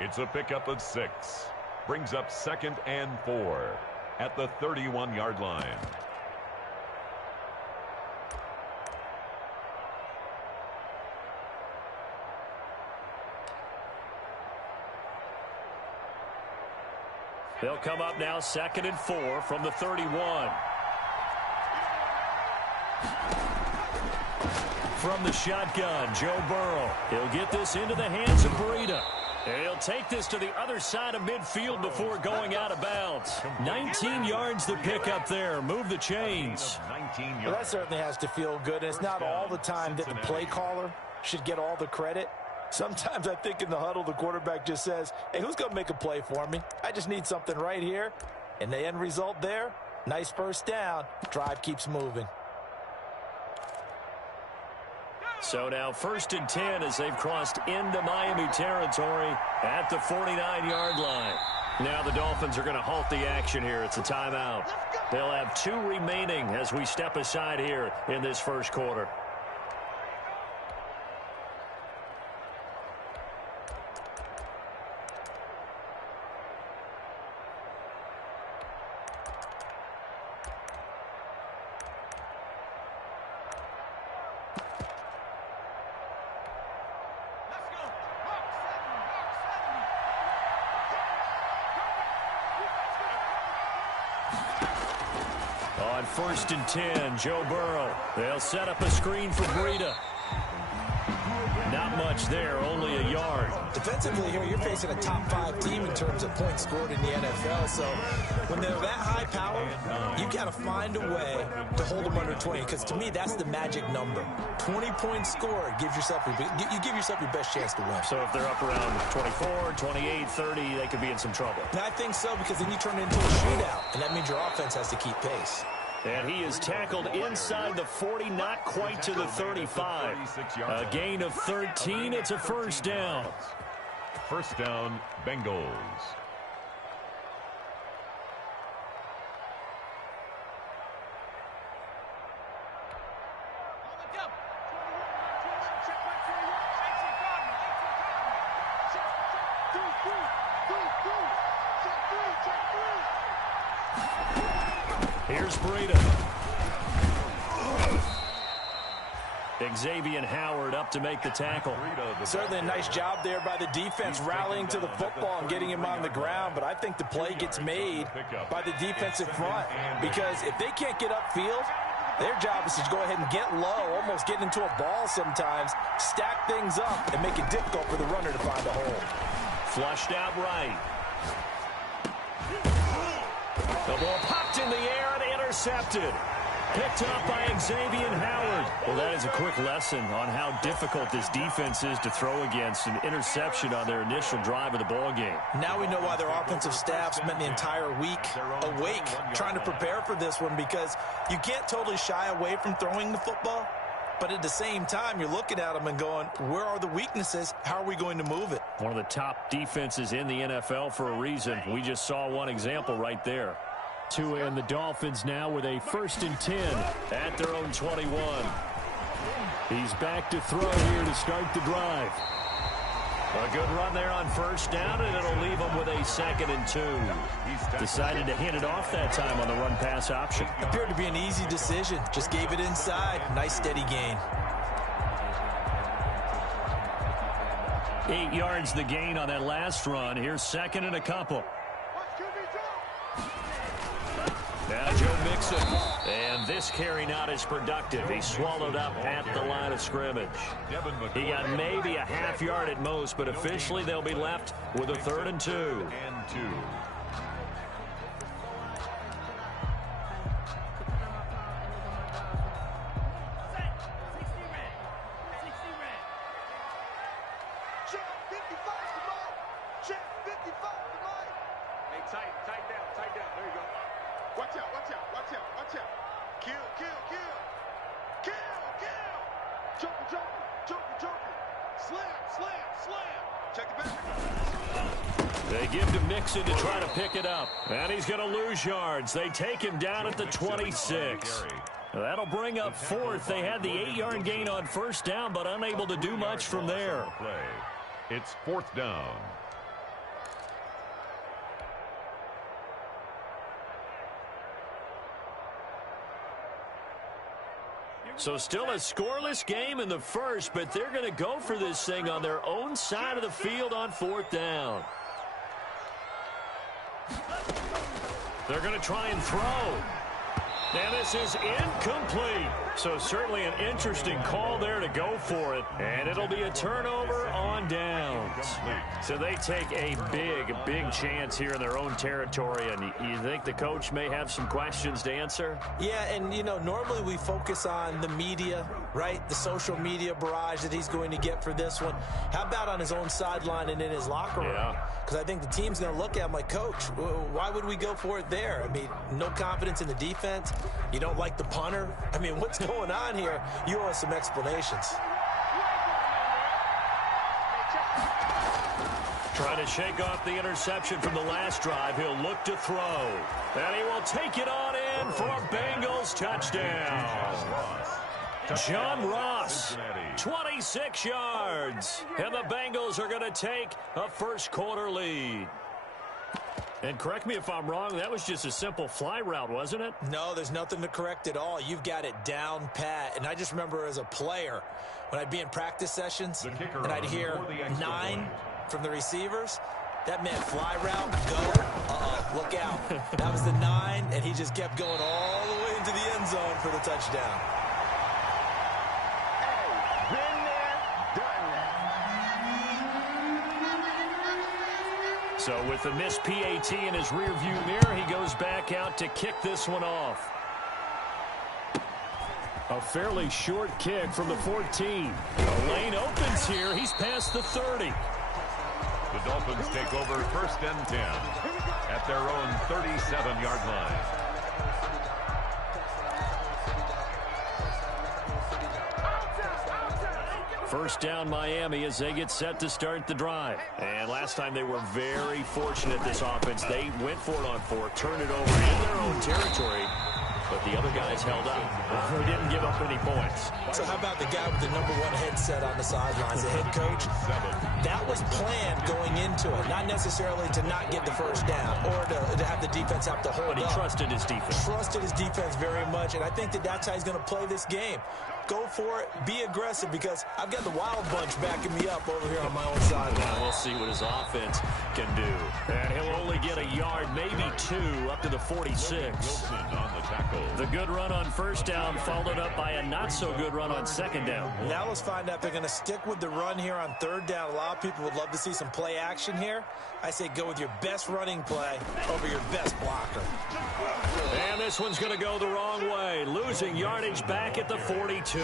It's a pickup of 6. Brings up 2nd and 4 at the 31-yard line. They'll come up now 2nd and 4 from the 31. From the shotgun, Joe Burrow. He'll get this into the hands of Breida. He'll take this to the other side of midfield before going out of bounds. 19 yards to pick up there. Move the chains. Well, that certainly has to feel good. And it's not all the time that the play caller should get all the credit. Sometimes I think in the huddle, the quarterback just says, hey, who's going to make a play for me? I just need something right here. And the end result there, nice first down. Drive keeps moving. So now 1st and 10 as they've crossed into Miami territory at the 49-yard line. Now the Dolphins are going to halt the action here. It's a timeout. They'll have 2 remaining as we step aside here in this first quarter. On 1st and 10, Joe Burrow. They'll set up a screen for Breida. Not much there, only a yard. Defensively here, you're facing a top 5 team in terms of points scored in the NFL. So when they're that high power, you got to find a way to hold them under 20. Because to me, that's the magic number. 20 points scored, you give yourself your best chance to win. So if they're up around 24, 28, 30, they could be in some trouble. And I think so, because then you turn it into a shootout, and that means your offense has to keep pace. And he is tackled inside the 40, not quite to the 35. A gain of 13. It's a first down. First down, Bengals. Here's Breida. Xavier Howard up to make the tackle. Certainly a nice job there by the defense, rallying to the football and getting him on the ground. But I think the play gets made by the defensive front, because if they can't get upfield, their job is to go ahead and get low, almost get into a ball sometimes, stack things up, and make it difficult for the runner to find a hole. Flushed out right. The ball popped in the air and intercepted. Picked up by Xavier Howard. Well, that is a quick lesson on how difficult this defense is to throw against. An interception on their initial drive of the ball game. Now we know why their offensive staff spent the entire week awake trying to prepare for this one, because you can't totally shy away from throwing the football. But at the same time, you're looking at them and going, where are the weaknesses? How are we going to move it? One of the top defenses in the NFL for a reason. We just saw one example right there. Tua and the Dolphins now with a 1st and 10 at their own 21. He's back to throw here to start the drive. A good run there on first down, and it'll leave him with a 2nd and 2. Decided to hand it off that time on the run-pass option. Appeared to be an easy decision. Just gave it inside. Nice steady gain. 8 yards the gain on that last run. Here's 2nd and a couple. Now Joe Mixon. And this carry not as productive. He swallowed up at the line of scrimmage. He got maybe a half yard at most, but officially they'll be left with a 3rd and 2. They give to Mixon to try to pick it up. And he's going to lose yards. They take him down at the 26. That'll bring up 4th. They had the 8-yard gain on first down, but unable to do much from there. It's 4th down. So still a scoreless game in the first, but they're going to go for this thing on their own side of the field on 4th down. They're going to try and throw. And this is incomplete. So certainly an interesting call there to go for it. And it'll be a turnover on downs. So they take a big chance here in their own territory. And you think the coach may have some questions to answer? Yeah, and, you know, normally we focus on the media, right? The social media barrage that he's going to get for this one. How about on his own sideline and in his locker room? Yeah. Because I think the team's going to look at him like, Coach, why would we go for it there? I mean, no confidence in the defense. You don't like the punter. I mean, what's going on here? You owe us some explanations. Trying to shake off the interception from the last drive. He'll look to throw. And he will take it on in for a Bengals touchdown. John Ross, 26 yards. And the Bengals are going to take a first-quarter lead. And correct me if I'm wrong, that was just a simple fly route, wasn't it? No, there's nothing to correct at all. You've got it down pat. And I just remember as a player, when I'd be in practice sessions and I'd hear 9 from the receivers, that meant fly route, go, look out. That was the 9, and he just kept going all the way into the end zone for the touchdown. So with the missed PAT in his rearview mirror, he goes back out to kick this one off. A fairly short kick from the 14. The lane opens here. He's past the 30. The Dolphins take over 1st and 10 at their own 37-yard line. First down Miami as they get set to start the drive. And last time they were very fortunate, this offense. They went for it on 4, turned it over in their own territory, but the other guys held up. They didn't give up any points. So how about the guy with the #1 headset on the sidelines, the head coach? That was planned going into it, not necessarily to not get the first down or to have the defense have to hold up. But he trusted his defense. Trusted his defense very much, and I think that's how he's going to play this game. Go for it. Be aggressive, because I've got the wild bunch backing me up over here on my own side. Now we'll see what his offense can do. And he'll only get a yard, maybe 2, up to the 46. The good run on first down followed up by a not-so-good run on second down. Now let's find out if they're going to stick with the run here on third down. A lot of people would love to see some play action here. I say go with your best running play over your best blocker. And this one's going to go the wrong way. Losing yardage back at the 42.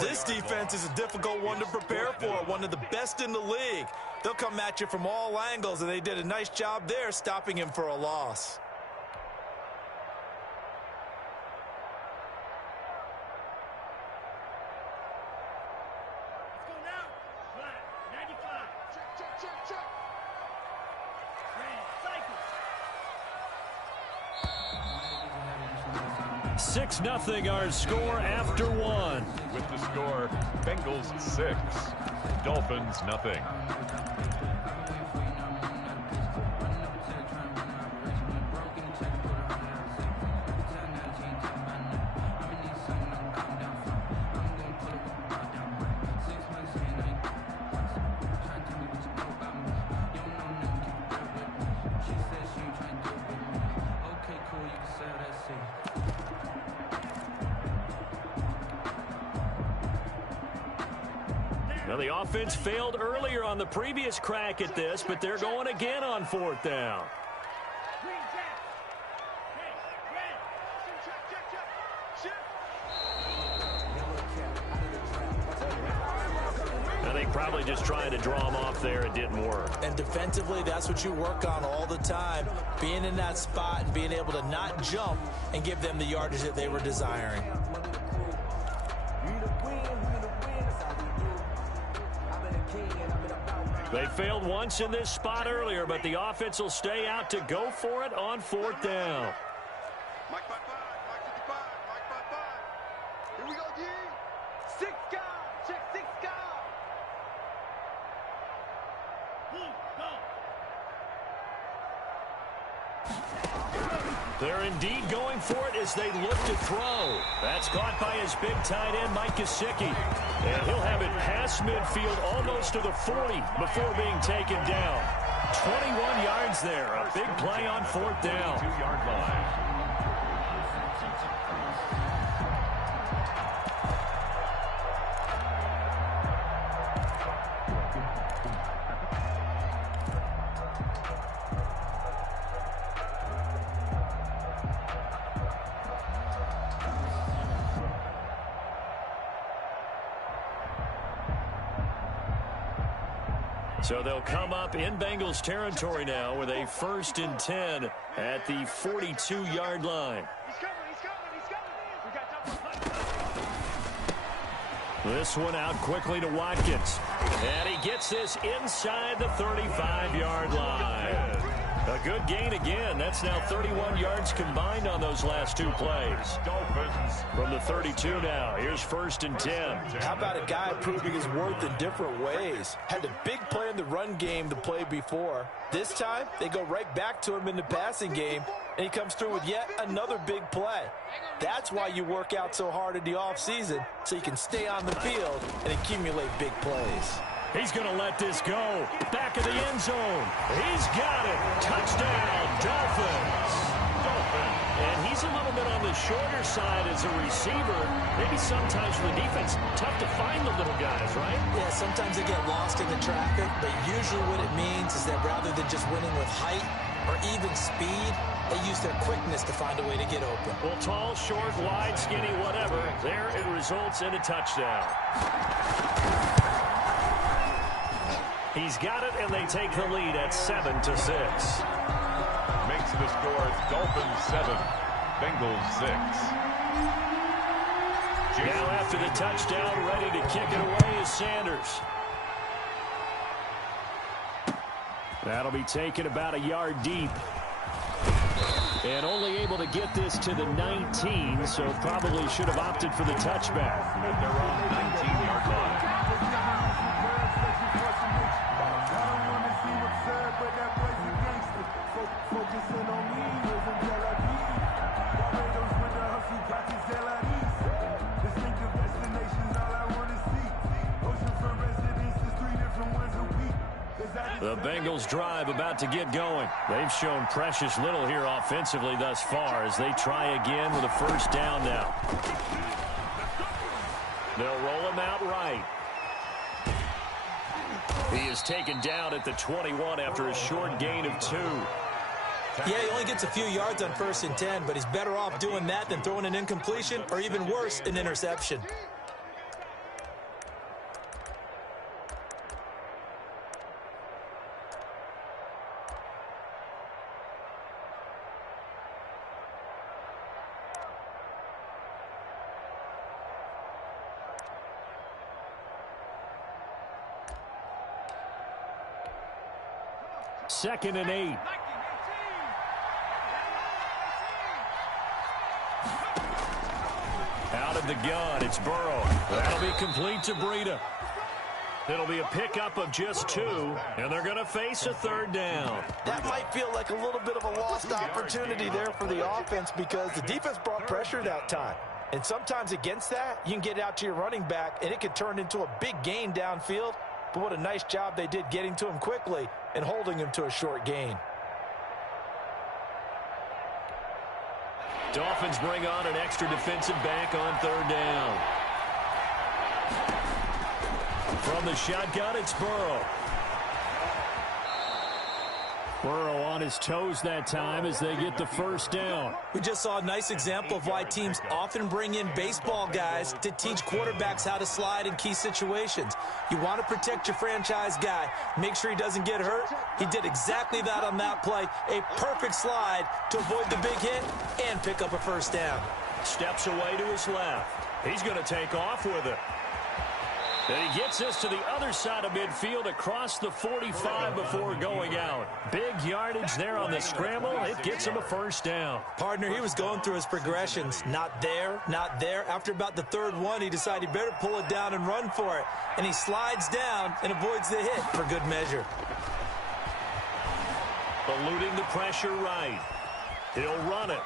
This defense is a difficult one to prepare for, one of the best in the league. They'll come at you from all angles, and they did a nice job there stopping him for a loss. Let's go now. 95. Check. 6-0 our score after 1. With the score, Bengals 6, Dolphins nothing. Now, the offense failed earlier on the previous crack at this, but they're going again on 4th down. I think probably just trying to draw him off there, it didn't work. And defensively, that's what you work on all the time, being in that spot and being able to not jump and give them the yardage that they were desiring. They failed once in this spot earlier, but the offense will stay out to go for it on 4th down. Mike 55, Mike 55, Mike 55. Here we go, D. 6 guys, check 6 guys. Blue, go. They're indeed going for it as they look to throw. That's caught by his big tight end, Mike Gesicki. And he'll have it past midfield almost to the 40 before being taken down. 21 yards there. A big play on 4th down. 2-yard line. So they'll come up in Bengals territory now with a 1st and 10 at the 42-yard line. This one out quickly to Watkins. And he gets this inside the 35-yard line. A good gain again. That's now 31 yards combined on those last 2 plays. Dolphins From the 32 now. Here's 1st and 10. How about a guy proving his worth in different ways? Had a big play in the run game the play before. This time, they go right back to him in the passing game, and he comes through with yet another big play. That's why you work out so hard in the offseason, so you can stay on the field and accumulate big plays. He's going to let this go. Back of the end zone. He's got it. Touchdown, Dolphins. And he's a little bit on the shorter side as a receiver. Maybe sometimes for the defense, tough to find the little guys, right? Yeah, sometimes they get lost in the traffic, but usually what it means is that rather than just winning with height or even speed, they use their quickness to find a way to get open. Well, tall, short, wide, skinny, whatever. There it results in a touchdown. He's got it, and they take the lead at 7-6. makes the score Dolphins 7, Bengals 6. Now after the touchdown, ready to kick it away is Sanders. That'll be taken about a yard deep. And only able to get this to the 19, so probably should have opted for the touchback. At their own 19-yard line. The Bengals drive about to get going. They've shown precious little here offensively thus far as they try again with a 1st down now. They'll roll him out right. He is taken down at the 21 after a short gain of 2. Yeah, he only gets a few yards on 1st and 10, but he's better off doing that than throwing an incompletion or even worse, an interception. Second and 8. Out of the gun, it's Burrow. That'll be complete to Breida. It'll be a pickup of just 2, and they're going to face a 3rd down. That might feel like a little bit of a lost opportunity there for the offense because the defense brought pressure that time. And sometimes against that, you can get out to your running back, and it could turn into a big gain downfield. But what a nice job they did getting to him quickly and holding him to a short gain. Dolphins bring on an extra defensive back on 3rd down. From the shotgun, it's Burrow. Burrow on his toes that time as they get the 1st down. We just saw a nice example of why teams often bring in baseball guys to teach quarterbacks how to slide in key situations. You want to protect your franchise guy. Make sure he doesn't get hurt. He did exactly that on that play. A perfect slide to avoid the big hit and pick up a 1st down. Steps away to his left. He's going to take off with it. And he gets us to the other side of midfield across the 45 before going out. Big yardage there on the scramble. It gets him a 1st down. Partner, he was going through his progressions. Not there, not there. After about the 3rd one, he decided he better pull it down and run for it. And he slides down and avoids the hit for good measure. Eluding the pressure right. He'll run it.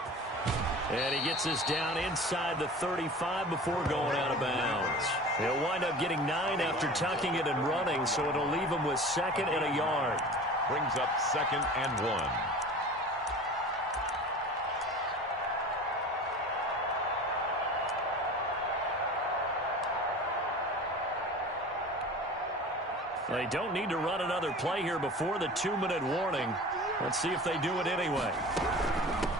And he gets this down inside the 35 before going out of bounds. He'll wind up getting 9 after tucking it and running, so it'll leave him with 2nd and a yard. Brings up 2nd and 1. They don't need to run another play here before the 2-minute warning. Let's see if they do it anyway.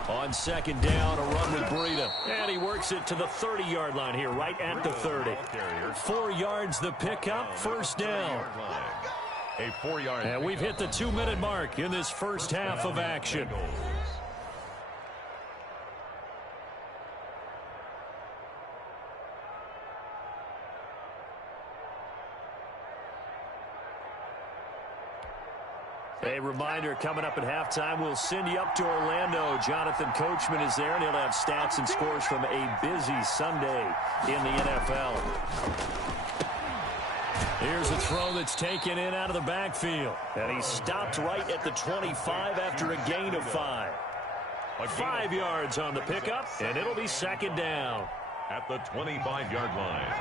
On 2nd down, a run with Breida. And he works it to the 30-yard line here, right at the 30. 4 yards the pickup, 1st down. A 4-yard. And we've hit the 2-minute mark in this first half of action. A reminder, coming up at halftime, we'll send you up to Orlando. Jonathan Coachman is there, and he'll have stats and scores from a busy Sunday in the NFL. Here's a throw that's taken in out of the backfield. And he stopped right at the 25 after a gain of 5. 5 yards on the pickup, and it'll be 2nd down. At the 25-yard line.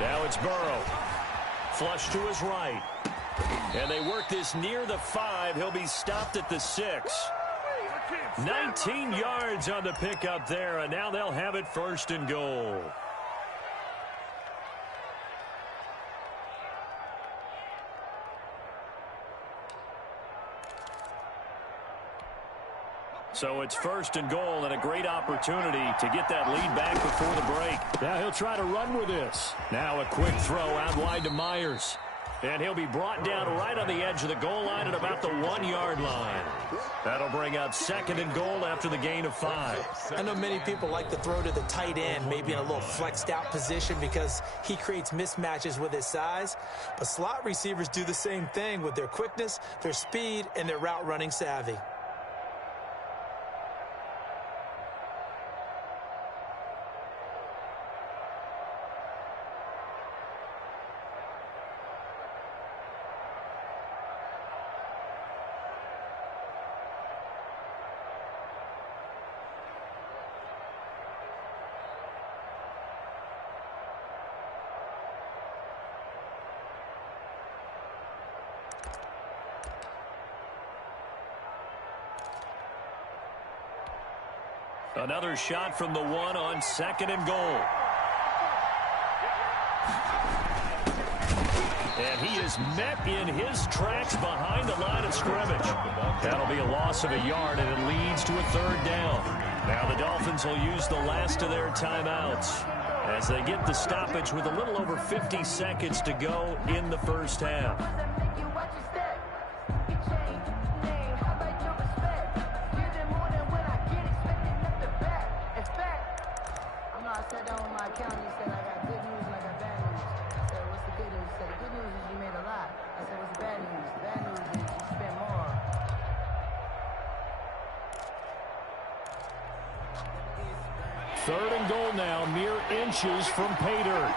Now it's Burrow. Flush to his right. And they work this near the 5. He'll be stopped at the 6. 19 yards on the pickup there, and now they'll have it 1st and goal. So it's 1st and goal, and a great opportunity to get that lead back before the break. Now he'll try to run with this. Now a quick throw out wide to Myers. And he'll be brought down right on the edge of the goal line at about the 1-yard line. That'll bring up 2nd and goal after the gain of 5. I know many people like to throw to the tight end, maybe in a little flexed out position because he creates mismatches with his size. But slot receivers do the same thing with their quickness, their speed, and their route running savvy. Another shot from the 1 on 2nd and goal. And he is met in his tracks behind the line of scrimmage. That'll be a loss of a yard, and it leads to a 3rd down. Now the Dolphins will use the last of their timeouts as they get the stoppage with a little over 50 seconds to go in the first half. Third and goal now, mere inches from pay dirt.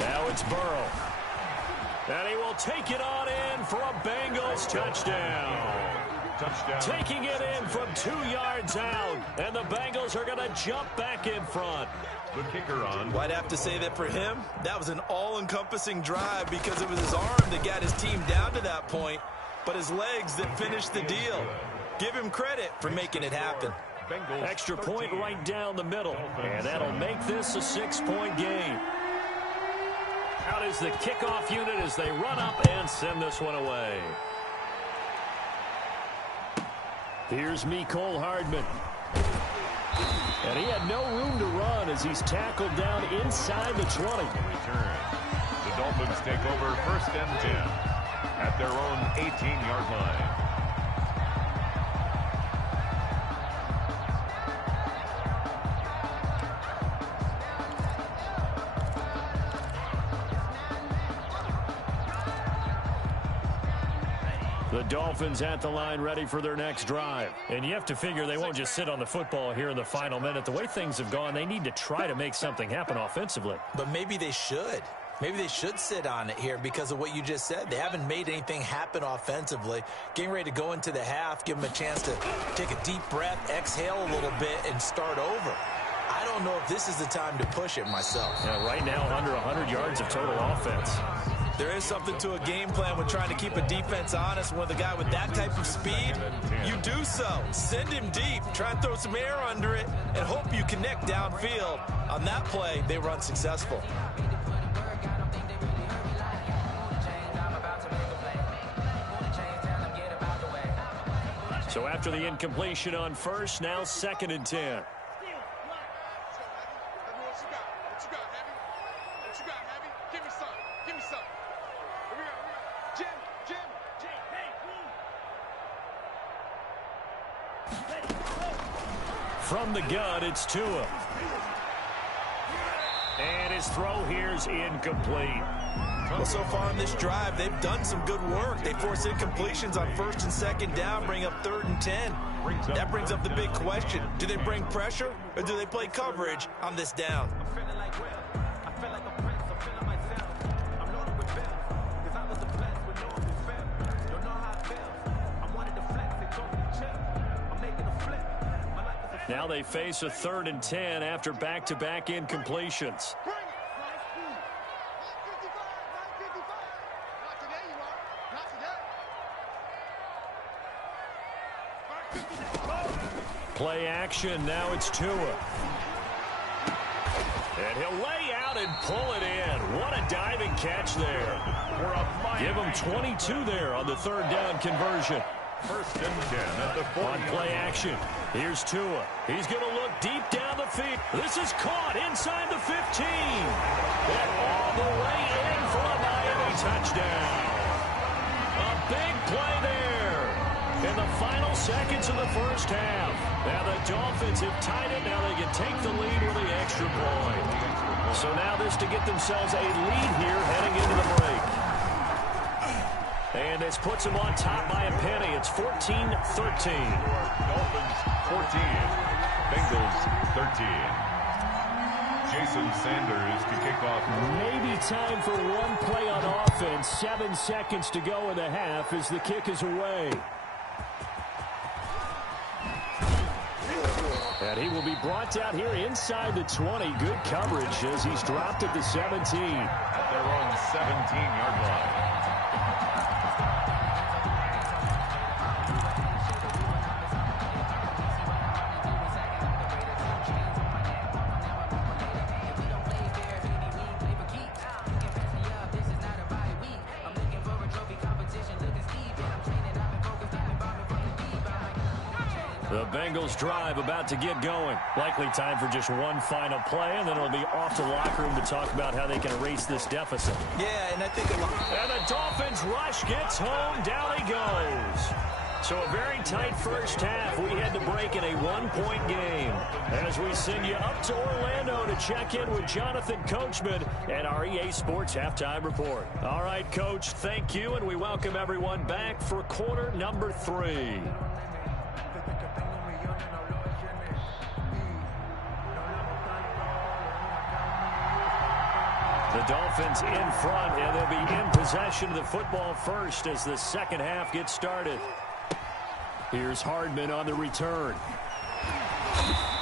Now it's Burrow. And he will take it on in for a Bengals touchdown. Taking it in from 2 yards out. And the Bengals are going to jump back in front. The kicker on. Well, I'd have to say that for him, that was an all-encompassing drive because it was his arm that got his team down to that point, but his legs that finished the deal. Give him credit for making it happen. Extra point right down the middle, and that'll make this a 6-point game. Out is the kickoff unit as they run up and send this one away. Here's Mecole Hardman. And he had no room to run as he's tackled down inside the 20. Return. The Dolphins take over 1st and 10 at their own 18-yard line. The Dolphins at the line ready for their next drive. And you have to figure they won't just sit on the football here in the final minute. The way things have gone, they need to try to make something happen offensively. But maybe they should. Maybe they should sit on it here because of what you just said. They haven't made anything happen offensively. Getting ready to go into the half, give them a chance to take a deep breath, exhale a little bit, and start over. I don't know if this is the time to push it myself. Yeah, right now, under 100 yards of total offense. There is something to a game plan with trying to keep a defense honest. With a guy with that type of speed, you do so. Send him deep. Try and throw some air under it and hope you connect downfield. On that play, they were unsuccessful. So after the incompletion on first, now 2nd and 10. From the gun, it's Tua. And his throw here's incomplete. Well, so far in this drive, they've done some good work. They force incompletions on 1st and 2nd down, bring up 3rd and 10. That brings up the big question. Do they bring pressure or do they play coverage on this down? Now they face a 3rd and 10 after back-to-back incompletions. Play action, now it's Tua. And he'll lay out and pull it in. What a diving catch there. Give him 22 there on the 3rd down conversion. 1st and 10 at the 40. On play action, here's Tua. He's going to look deep down the field. This is caught inside the 15. And all the way in for a Miami touchdown. A big play there in the final seconds of the 1st half. Now the Dolphins have tied it. Now they can take the lead with the extra point. So now this to get themselves a lead here heading into the break. And this puts them on top by a penny. It's 14-13. Dolphins 14. Bengals 13. Jason Sanders to kick off. Maybe time for one play on offense. 7 seconds to go in the half as the kick is away. And he will be brought down here inside the 20. Good coverage as he's dropped at the 17. At their own 17-yard line. The Bengals drive about to get going. Likely time for just one final play, and then it'll be off to the locker room to talk about how they can erase this deficit. Yeah, and I think and the Dolphins rush gets home. Down he goes. So a very tight first half. We had to break in a one-point game. As we send you up to Orlando to check in with Jonathan Coachman and our EA Sports Halftime Report. All right, Coach, thank you, and we welcome everyone back for quarter number 3. The Dolphins in front, and they'll be in possession of the football first as the second half gets started. Here's Hardman on the return.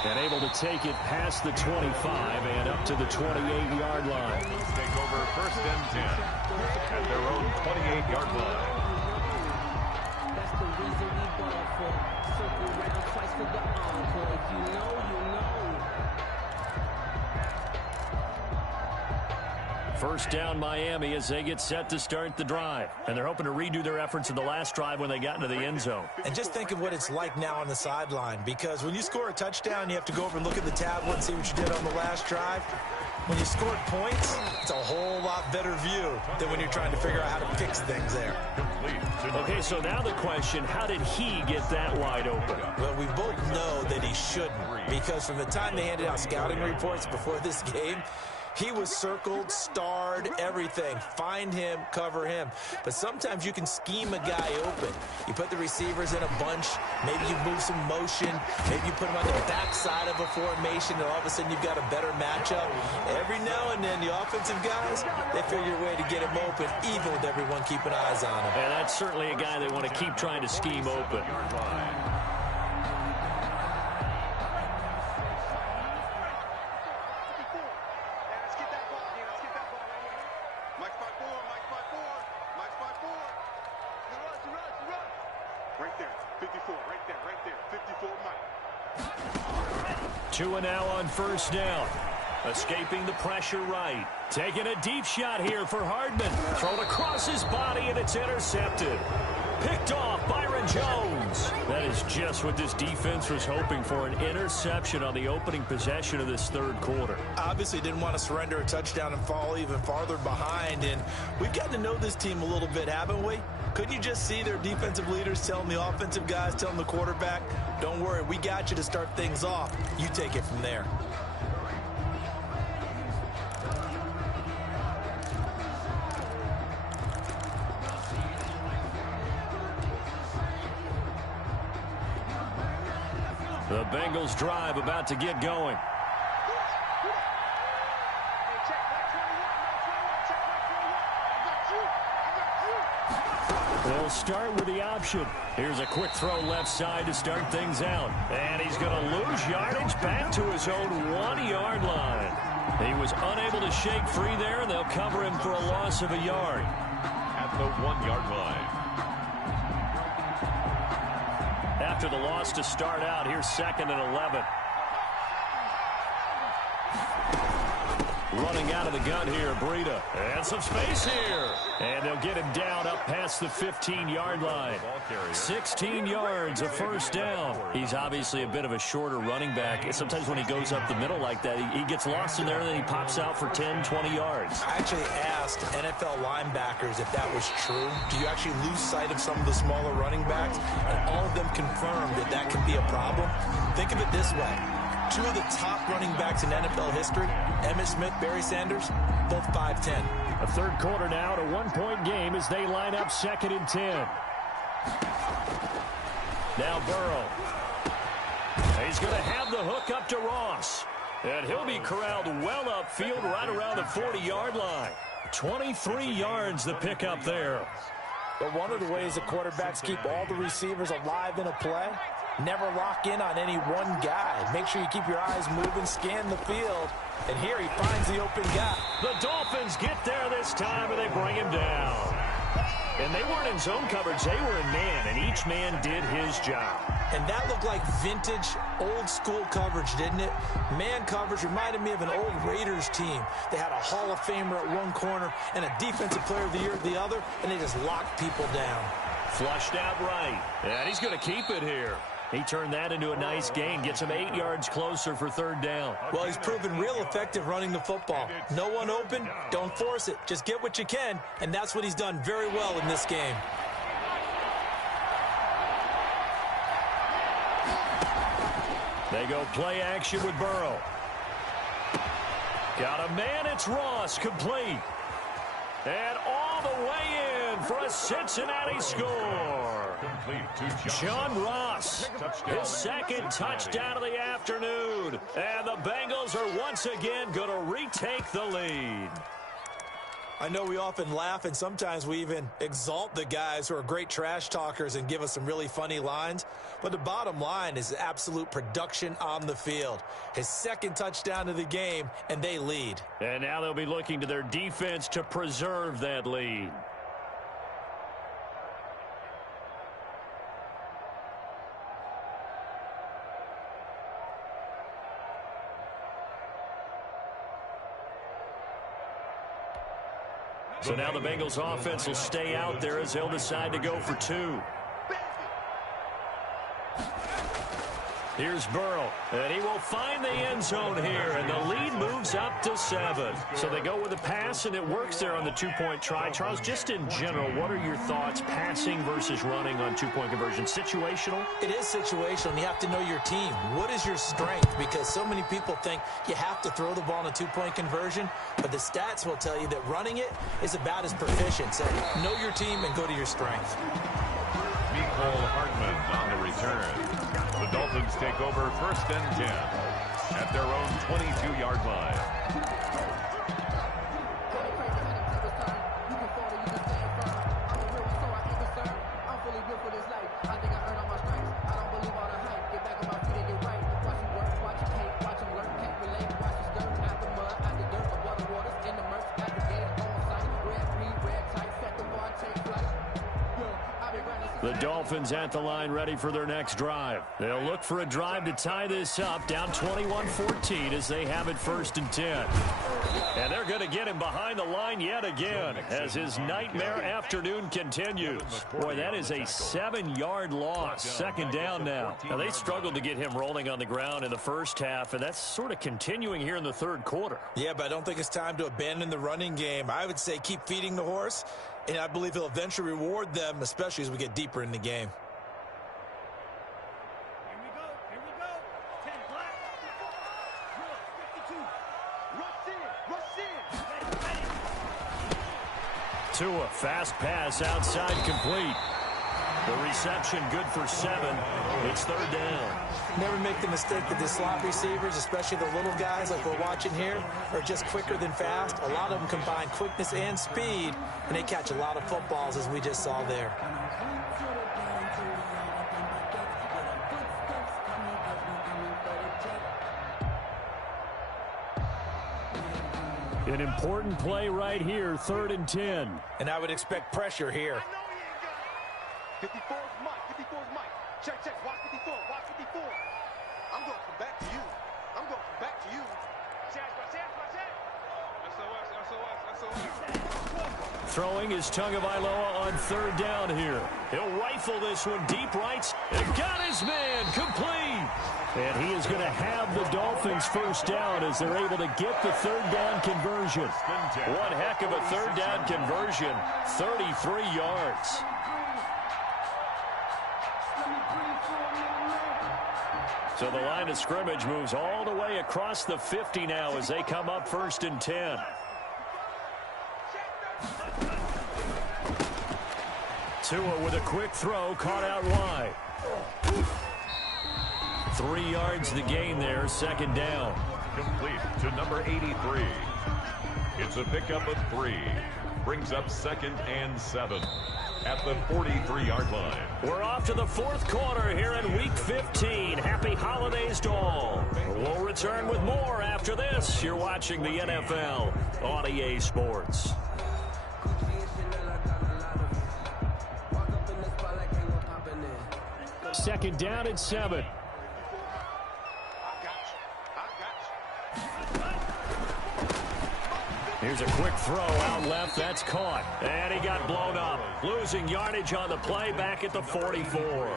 And able to take it past the 25 and up to the 28-yard line. Take over 1st and 10 at their own 28-yard line. That's the reason we ball for. Circle around twice for the encore. If you know, you know. First down Miami as they get set to start the drive. And they're hoping to redo their efforts in the last drive when they got into the end zone. And just think of what it's like now on the sideline, because when you score a touchdown, you have to go over and look at the tablet and see what you did on the last drive. When you scored points, it's a whole lot better view than when you're trying to figure out how to fix things there. Okay, so now the question, how did he get that wide open? Well, we both know that he shouldn't, because from the time they handed out scouting reports before this game, He was circled, starred, everything. Find him, cover him. But sometimes you can scheme a guy open. You put the receivers in a bunch. Maybe you move some motion. Maybe you put them on the backside of a formation, and all of a sudden you've got a better matchup. Every now and then, the offensive guys, they figure a way to get him open, even with everyone keeping eyes on him. And that's certainly a guy they want to keep trying to scheme open. Right there, 54, right there, 54, Mike. 2 now on first down. Escaping the pressure right. Taking a deep shot here for Hardman. Thrown across his body, and it's intercepted. Picked off Byron Jones. That is just what this defense was hoping for, an interception on the opening possession of this third quarter. Obviously didn't want to surrender a touchdown and fall even farther behind, and we've gotten to know this team a little bit, haven't we? Couldn't you just see their defensive leaders telling the offensive guys, telling the quarterback, don't worry, we got you to start things off. You take it from there. The Bengals drive about to get going. They'll start with the option. Here's a quick throw left side to start things out. And he's going to lose yardage back to his own 1-yard line. He was unable to shake free there, and they'll cover him for a loss of a yard. At the 1-yard line. After the loss to start out, here's 2nd and 11. Running out of the gun here, Breida. And some space here. And they'll get him down up past the 15-yard line. 16 yards, a first down. He's obviously a bit of a shorter running back. And sometimes when he goes up the middle like that, he gets lost in there, and then he pops out for 10, 20 yards. I actually asked NFL linebackers if that was true. Do you actually lose sight of some of the smaller running backs? And all of them confirmed that that can be a problem. Think of it this way. 2 of the top running backs in NFL history, Emmitt Smith, Barry Sanders, both 5'10". A third quarter now, at a 1-point game as they line up 2nd and 10. Now Burrow. He's going to have the hook up to Ross. And he'll be corralled well upfield right around the 40-yard line. 23 yards the pickup there. But one of the ways the quarterbacks keep all the receivers alive in a play, never lock in on any one guy. Make sure you keep your eyes moving, scan the field. And here he finds the open guy. The Dolphins get there this time, and they bring him down. And they weren't in zone coverage. They were in man, and each man did his job. And that looked like vintage, old-school coverage, didn't it? Man coverage reminded me of an old Raiders team. They had a Hall of Famer at one corner and a Defensive Player of the Year at the other, and they just locked people down. Flushed out right. And he's going to keep it here. He turned that into a nice gain, gets him 8 yards closer for 3rd down. Well, he's proven real effective running the football. No one open, don't force it. Just get what you can, and that's what he's done very well in this game. They go play action with Burrow. Got a man, it's Ross, complete. And all the way in for a Cincinnati score. John Ross, his 2nd touchdown of the afternoon. And the Bengals are once again going to retake the lead. I know we often laugh, and sometimes we even exalt the guys who are great trash talkers and give us some really funny lines. But the bottom line is absolute production on the field. His 2nd touchdown of the game, and they lead. And now they'll be looking to their defense to preserve that lead. So now the Bengals offense will stay out there as they'll decide to go for 2. Here's Burrow, and he will find the end zone here, and the lead moves up to 7. So they go with a pass, and it works there on the two-point try. Charles, just in general, what are your thoughts passing versus running on two-point conversion? Situational? It is situational. You have to know your team. What is your strength? Because so many people think you have to throw the ball in a two-point conversion, but the stats will tell you that running it is about as proficient. So know your team and go to your strength. Nicole Hartman on the return. The Dolphins take over 1st and 10 at their own 22-yard line. The Dolphins at the line ready for their next drive. They'll look for a drive to tie this up, down 21-14 as they have it 1st and 10. And they're going to get him behind the line yet again as his nightmare afternoon continues. Boy, that is a 7-yard loss. 2nd down now. Now, they struggled to get him rolling on the ground in the first half, and that's sort of continuing here in the 3rd quarter. Yeah, but I don't think it's time to abandon the running game. I would say keep feeding the horse, and I believe he'll eventually reward them, especially as we get deeper in the game. Here we go. 10 black. 52. Rush in. Tua, fast pass outside, complete. The reception good for 7. It's 3rd down. Never make the mistake that the slot receivers, especially the little guys like we're watching here, are just quicker than fast. A lot of them combine quickness and speed, and they catch a lot of footballs, as we just saw there. An important play right here, 3rd and 10. And I would expect pressure here. 54 is Mike. 54 is Mike. Check. Watch 54. Watch 54. I'm going to come back to you. Check. SOS. Throwing is Tagovailoa on 3rd down here. He'll rifle this one deep right. And got his man complete. And he is going to have the Dolphins 1st down as they're able to get the 3rd down conversion. One heck of a 3rd down conversion. 33 yards. So the line of scrimmage moves all the way across the 50 now as they come up 1st and 10. Tua with a quick throw, caught out wide. 3 yards the gain there, 2nd down. Complete to number 83. It's a pickup of 3. Brings up 2nd and 7 at the 43-yard line. We're off to the 4th quarter here in Week 15. Happy holidays to all. We'll return with more after this. You're watching the NFL on EA Sports. Second down and 7. Here's a quick throw out left. That's caught. And he got blown up. Losing yardage on the play back at the 44.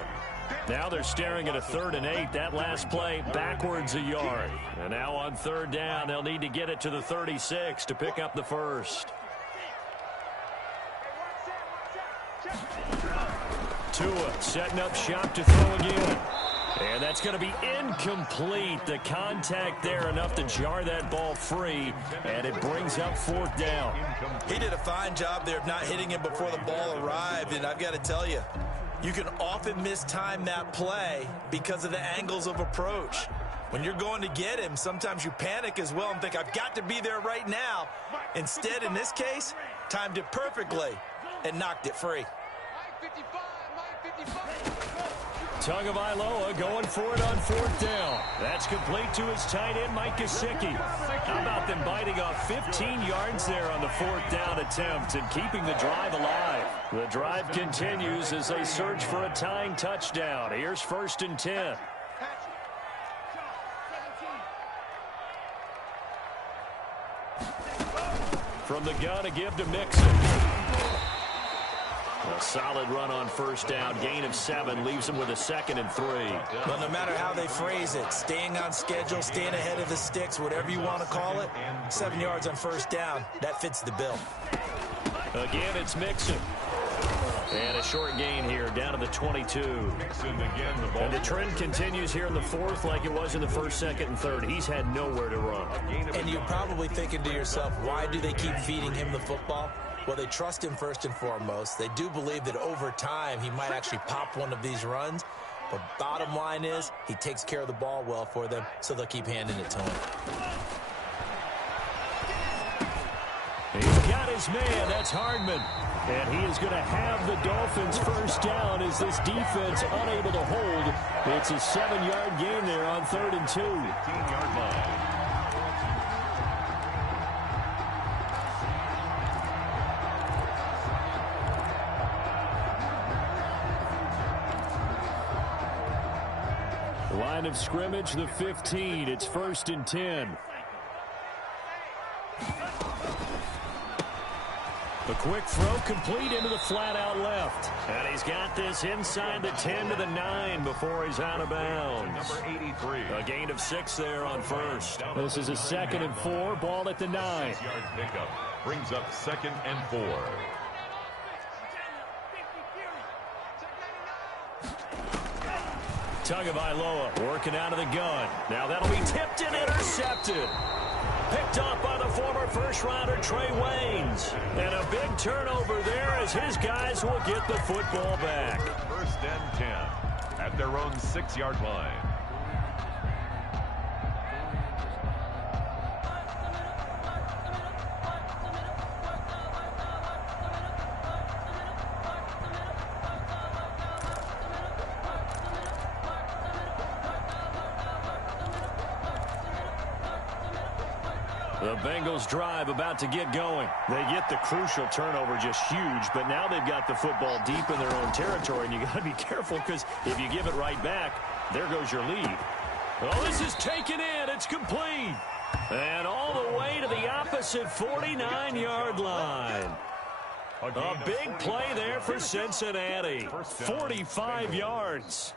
Now they're staring at a 3rd and 8. That last play backwards a yard. And now on 3rd down, they'll need to get it to the 36 to pick up the 1st. Tua setting up shop to throw again. And that's going to be incomplete. The contact there enough to jar that ball free, and it brings up 4th down. He did a fine job there of not hitting him before the ball arrived, and I've got to tell you, you can often mistime that play because of the angles of approach. When you're going to get him, sometimes you panic as well and think, I've got to be there right now. Instead, in this case, timed it perfectly and knocked it free. Tagovailoa going for it on 4th down. That's complete to his tight end, Mike Gesicki. How about them biting off 15 yards there on the 4th down attempt and keeping the drive alive? The drive continues as they search for a tying touchdown. Here's 1st and 10. From the gun, a give to Mixon. A solid run on first down. Gain of 7 leaves them with a 2nd and 3. Well, no matter how they phrase it, staying on schedule, staying ahead of the sticks, whatever you want to call it, 7 yards on first down, that fits the bill. Again, it's Mixon. And a short gain here, down to the 22. And the trend continues here in the 4th like it was in the 1st, 2nd, and 3rd. He's had nowhere to run. And you're probably thinking to yourself, why do they keep feeding him the football? Well, they trust him first and foremost. They do believe that over time he might actually pop one of these runs. But bottom line is he takes care of the ball well for them, so they'll keep handing it to him. He's got his man. That's Hardman. And he is going to have the Dolphins first down as this defense unable to hold. It's a 7-yard gain there on 3rd and 2. 15-yard line. Line of scrimmage, the 15. It's 1st and 10. The quick throw complete into the flat out left. And he's got this inside the 10 to the 9 before he's out of bounds. Number 83. A gain of 6 there on first. This is a 2nd and 4, ball at the 9. 6-yard pickup brings up 2nd and 4. Tagovailoa working out of the gun. Now that'll be tipped and intercepted. Picked off by the former first-rounder Trey Waynes. And a big turnover there as his guys will get the football back. 1st and 10 at their own 6-yard line. The Bengals drive about to get going. They get the crucial turnover, just huge, but now they've got the football deep in their own territory, and you got to be careful because if you give it right back, there goes your lead. Oh, this is taken in. It's complete. And all the way to the opposite 49-yard line. A big play there for Cincinnati. 45 yards.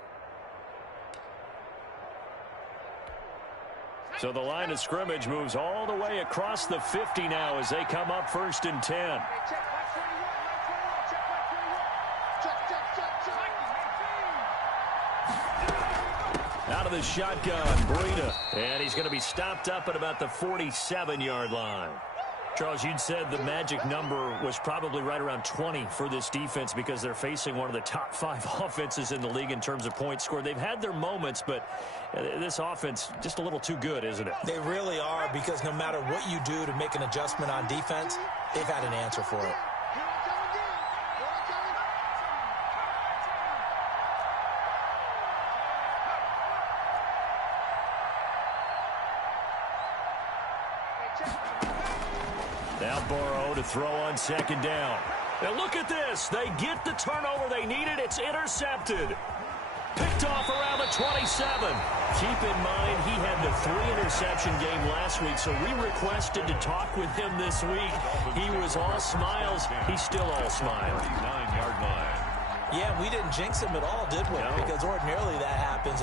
So the line of scrimmage moves all the way across the 50 now as they come up 1st and 10. Out of the shotgun, Breida. And he's going to be stopped up at about the 47-yard line. Charles, you'd said the magic number was probably right around 20 for this defense because they're facing one of the top 5 offenses in the league in terms of points scored. They've had their moments, but this offense just a little too good, isn't it? They really are, because no matter what you do to make an adjustment on defense, they've had an answer for it. Now Burrow to throw on 2nd down. And look at this. They get the turnover they needed. It's intercepted. Picked off around the 27. Keep in mind, he had the 3-interception game last week, so we requested to talk with him this week. He was all smiles. He's still all smiles. 39-yard line. Yeah, we didn't jinx him at all, did we? No. Because ordinarily that happens.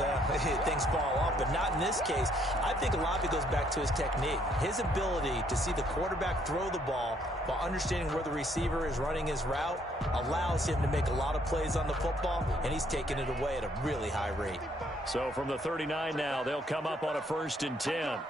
Things fall off, but not in this case. I think a lot of it goes back to his technique. His ability to see the quarterback throw the ball while understanding where the receiver is running his route allows him to make a lot of plays on the football, and he's taking it away at a really high rate. So from the 39 now, they'll come up on a 1st and 10.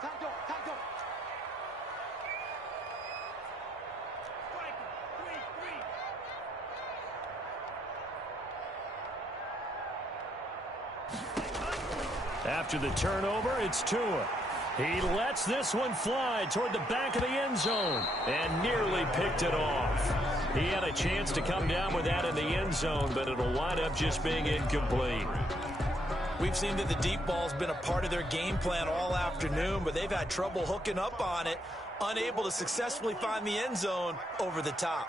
After the turnover, it's Tua. He lets this one fly toward the back of the end zone and nearly picked it off. He had a chance to come down with that in the end zone, but it'll wind up just being incomplete. We've seen that the deep ball's been a part of their game plan all afternoon, but they've had trouble hooking up on it, unable to successfully find the end zone over the top.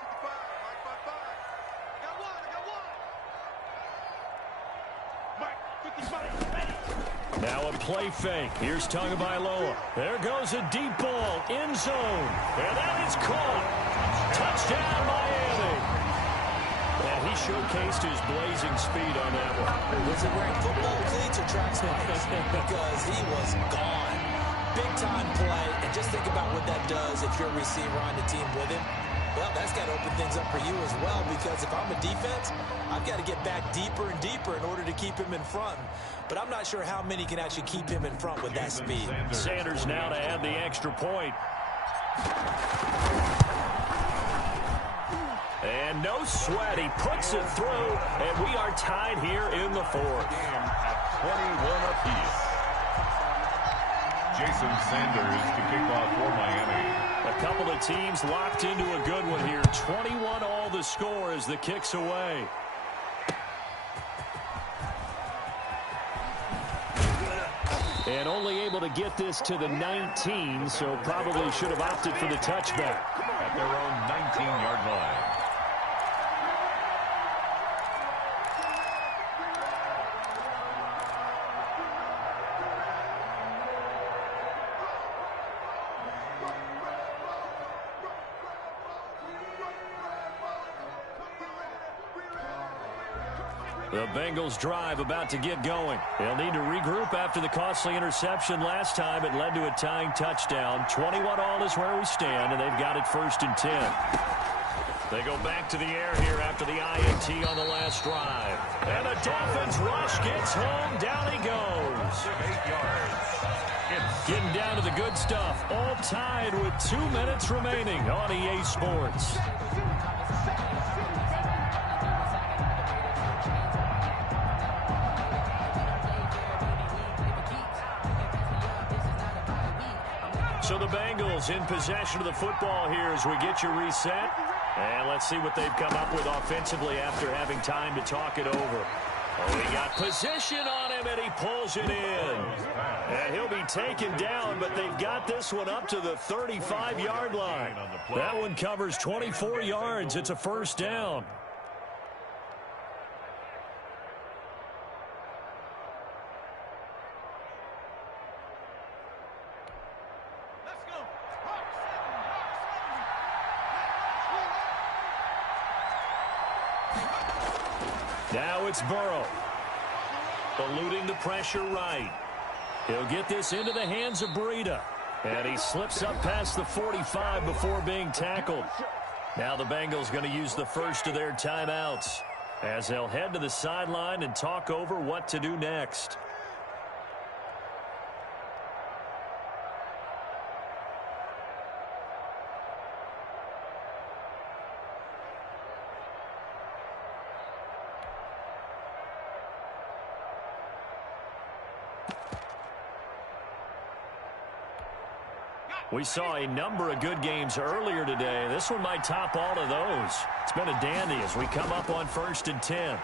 Now a play fake. Here's Tagovailoa. There goes a deep ball. End zone. And that is caught. Touchdown, Miami. And he showcased his blazing speed on that one. Was he wearing football cleats or track spikes? Because he was gone. Big-time play, and just think about what that does if you're a receiver on the team with him. Well, that's got to open things up for you as well, because if I'm a defense, I've got to get back deeper and deeper in order to keep him in front. But I'm not sure how many can actually keep him in front with that speed. Sanders now to add the extra point. And no sweat. He puts it through, and we are tied here in the fourth. At 21 apiece. Jason Sanders to kick off for Miami. A couple of teams locked into a good one here. 21 all the score as the kick's away. And only able to get this to the 19, so probably should have opted for the touchback. At their own 19-yard line. The Bengals drive about to get going. They'll need to regroup after the costly interception last time. It led to a tying touchdown. 21 all is where we stand, and they've got it 1st and 10. They go back to the air here after the INT on the last drive. And the Dolphins rush gets home. Down he goes. 8 yards. Getting down to the good stuff. All tied with 2 minutes remaining on EA Sports. So the Bengals in possession of the football here as we get you reset. And let's see what they've come up with offensively after having time to talk it over. Oh, he got position on him, and he pulls it in. And he'll be taken down, but they've got this one up to the 35-yard line. That one covers 24 yards. It's a 1st down. Now it's Burrow. Eluding the pressure right. He'll get this into the hands of Breida. And he slips up past the 45 before being tackled. Now the Bengals going to use the first of their timeouts as they'll head to the sideline and talk over what to do next. We saw a number of good games earlier today. This one might top all of those. It's been a dandy as we come up on 1st and 10.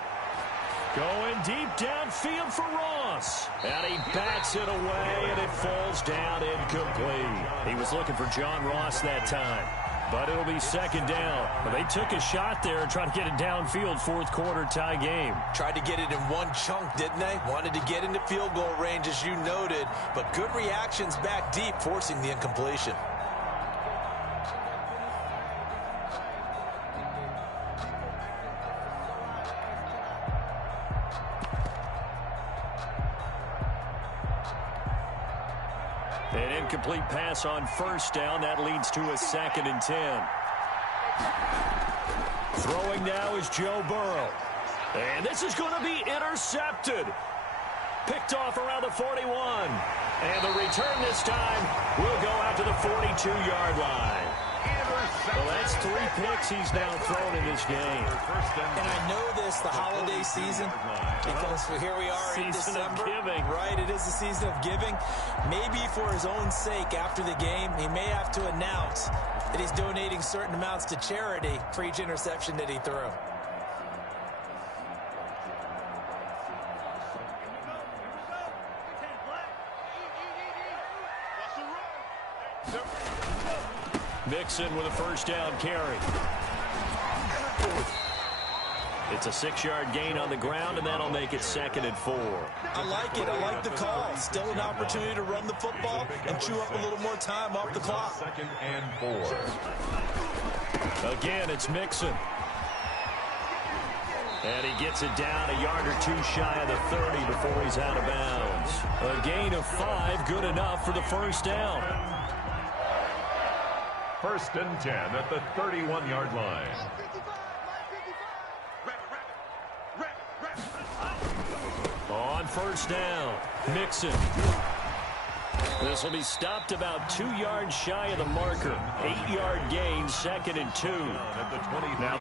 Going deep downfield for Ross. And he bats it away, and it falls down incomplete. He was looking for John Ross that time. But it'll be 2nd down. But they took a shot there and tried to get it downfield. 4th quarter tie game. Tried to get it in one chunk, didn't they? Wanted to get into field goal range, as you noted. But good reactions back deep, forcing the incompletion. An incomplete pass on 1st down. That leads to a 2nd and 10. Throwing now is Joe Burrow. And this is going to be intercepted. Picked off around the 41. And the return this time will go out to the 42-yard line. Well, that's 3 picks he's now thrown in this game. And I know this, the holiday season, because here we are in December. Season of giving. Right, it is the season of giving. Maybe for his own sake after the game, he may have to announce that he's donating certain amounts to charity for each interception that he threw. Mixon with a 1st down carry. It's a 6-yard gain on the ground, and that'll make it 2nd and 4. I like it. I like the call. Still an opportunity to run the football and chew up a little more time off the clock. 2nd and 4. Again, it's Mixon. And he gets it down a yard or two shy of the 30 before he's out of bounds. A gain of 5, good enough for the first down. 1st and 10 at the 31-yard line. On first down, Mixon. This will be stopped about 2 yards shy of the marker. 8-yard gain, 2nd and 2. At the 20. Now